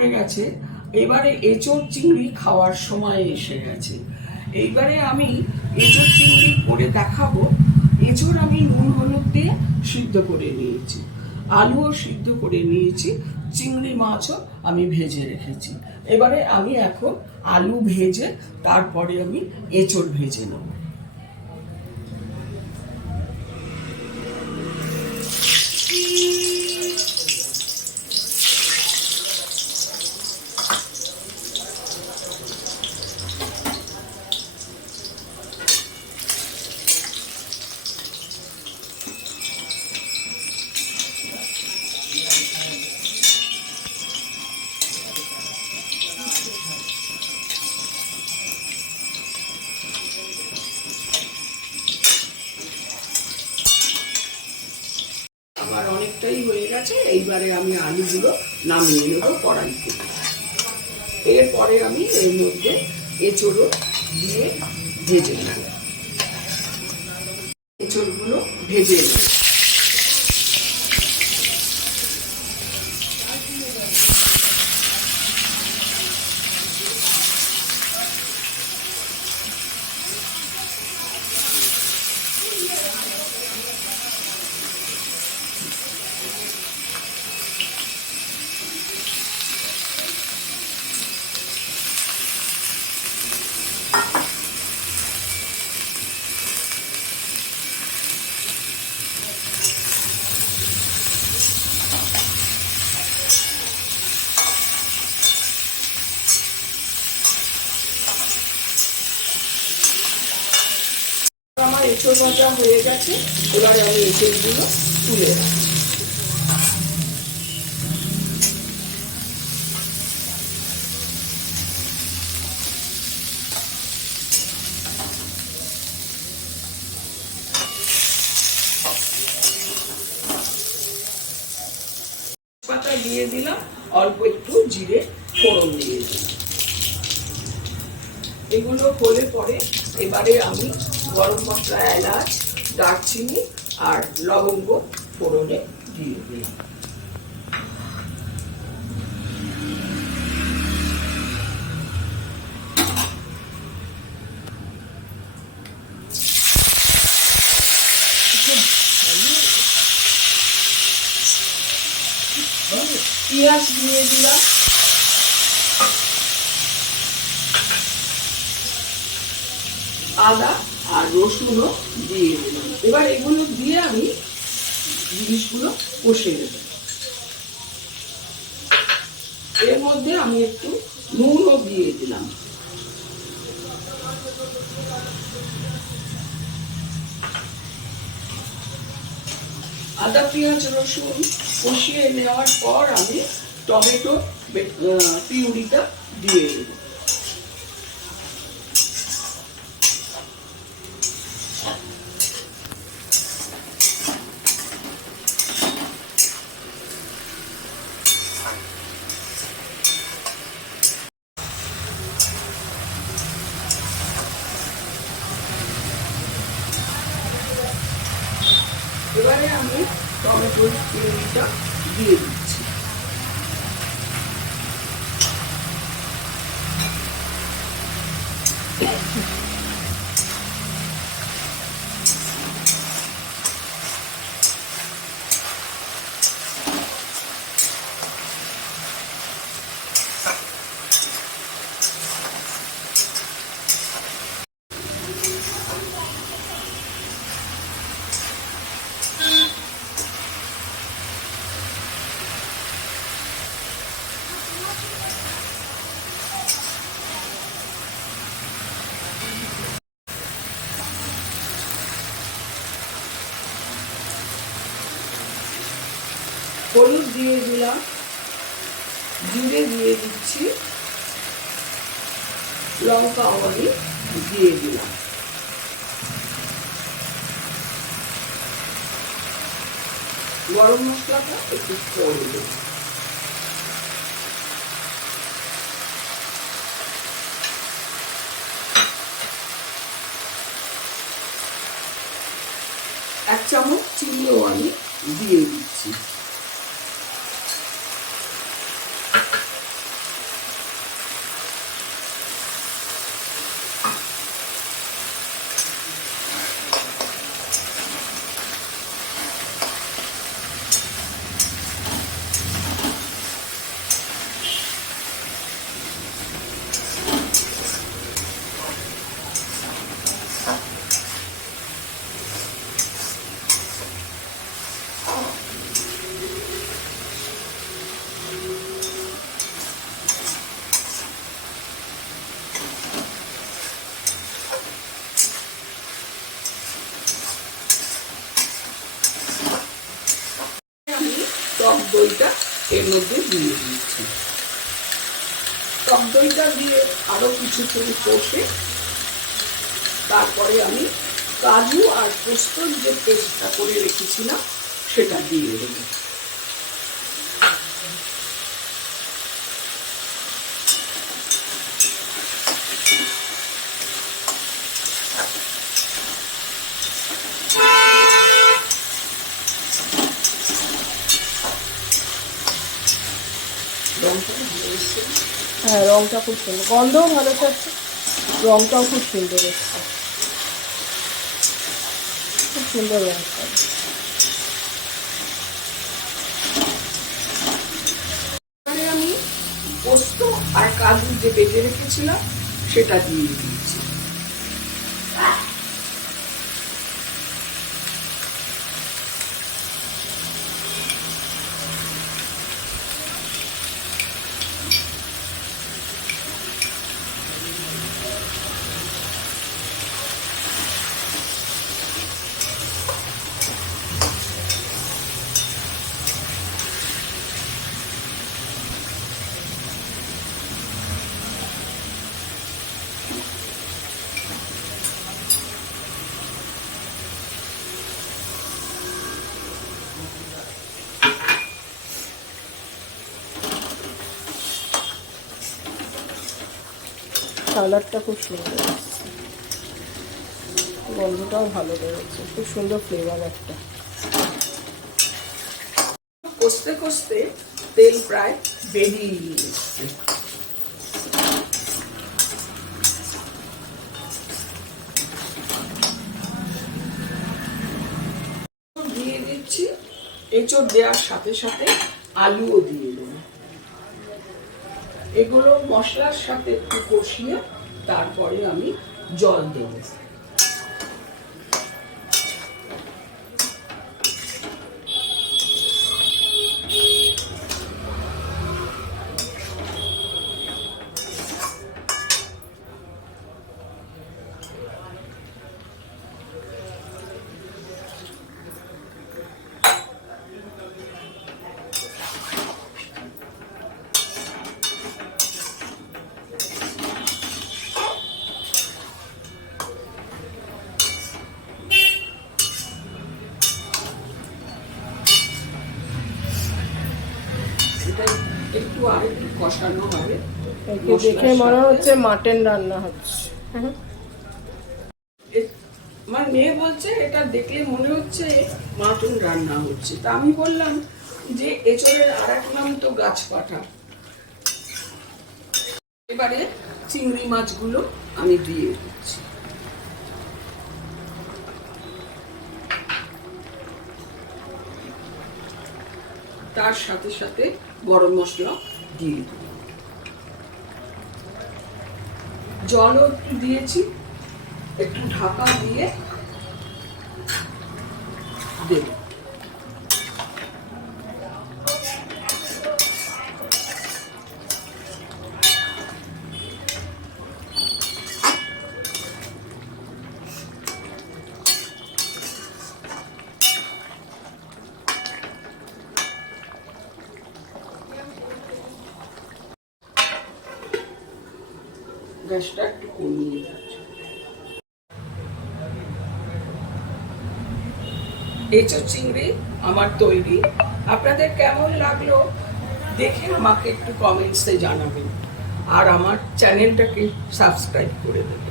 পড়ে গেছে। এবারে এঁচোড় চিংড়ি খাওয়ার সময় এসে গেছে। এইবারে আমি এঁচোড় চিংড়ি করে দেখাবো। এঁচোড় আমি নুন হলুদ দিয়ে সিদ্ধ করে নিয়েছি, আলুও সিদ্ধ করে নিয়েছি, চিংড়ি মাছও আমি ভেজে রেখেছি। এবারে আমি এখন আলু ভেজে তারপরে আমি এঁচোড় ভেজে নেব। আমার অনেকটাই হয়ে গেছে। এইবারে আমি আলুগুলো নামিয়ে নেব কড়াই থেকে। এরপরে আমি এর মধ্যে এঁচোড়ও দিয়ে ভেজে নেব। এঁচোড়গুলো ভেজে নেব। আমার এঁচোড় ভাজা হয়ে গেছে। এবারে আমি এঁচোড়গুলো তুলে রাখছি। পাতা দিয়ে দিলাম, অল্প একটু জিরে ফোড়ন দিয়ে দিলাম। এগুলো হলে পরে এবারে আমি গরম মশলা, এলাচ, দারচিনি আর লবঙ্গ ফোড়নে দিয়ে দিলাম। পেঁয়াজ দিয়ে দিলাম, আদা আর রসুনও দিয়ে দিলাম। এবার এগুলো দিয়ে আমি জিনিসগুলো কষে নেব। এর মধ্যে আমি একটু নুনও দিয়ে দিলাম। আদা পেঁয়াজ রসুন কষিয়ে নেওয়ার পর আমি টমেটো পিউরিটা দিয়ে দেব। এবারে আমি টমেটোর পিউরিটা দিয়ে দিচ্ছি। হলুদ দিয়ে দিলাম, জিরে দিয়ে দিচ্ছি, লঙ্কা আমি দিয়ে দিলাম। গরম মশলাটা একটু পরে দেব। এক চামচ চিনিও আমি দিয়ে দিচ্ছি। মধ্যে দিয়ে দিচ্ছি। টক দইটা দিয়ে আরো কিছুক্ষণ কষে তারপরে আমি কাজু আর পোস্তর যে পেস্টটা করে রেখেছিলাম সেটা দিয়ে দেব। হ্যাঁ, রংটা খুব সুন্দর, গন্ধও ভালো থাকছে, রংটাও খুব সুন্দর এসছে, খুব সুন্দর রংটা। আমি পোস্ত আর কাজু যে বেটে রেখেছিলাম সেটা দিয়ে দিচ্ছি। কালারটা খুব সুন্দর এসছে, গন্ধটাও ভালো বেরোচ্ছে, খুব সুন্দর ফ্লেভার একটা। কষতে কষতে তেল প্রায় বেরিয়ে এসছে। দিয়ে দিচ্ছি, এঁচড় দেওয়ার সাথে সাথে আলুও দিয়ে দেবো। এগুলো মশলার সাথে একটু কষিয়ে তারপরে আমি জল দেব। একটু আরেকটু কষানো হবে। দেখে মনে হচ্ছে মাটন রান্না হচ্ছে। আমার মেয়ে বলছে এটা দেখলে মনে হচ্ছে মাটন রান্না হচ্ছে, তা আমি বললাম যে এঁচড়ের আর এক নাম তো গাছপাঠা। এবারে চিংড়ি মাছগুলো আমি দিয়ে দিচ্ছি। তার সাথে সাথে গরম মশলা দিয়ে দিই, জলও একটু দিয়েছি, একটু ঢাকা দিয়ে দেব। গ্যাসটা একটু কমিয়ে দিচ্ছি। এঁচড় চিংড়ি আমার তৈরি। আপনাদের কেমন লাগলো দেখে আমাকে একটু কমেন্টসে জানাবেন, আর আমার চ্যানেলটাকে সাবস্ক্রাইব করে দেবেন।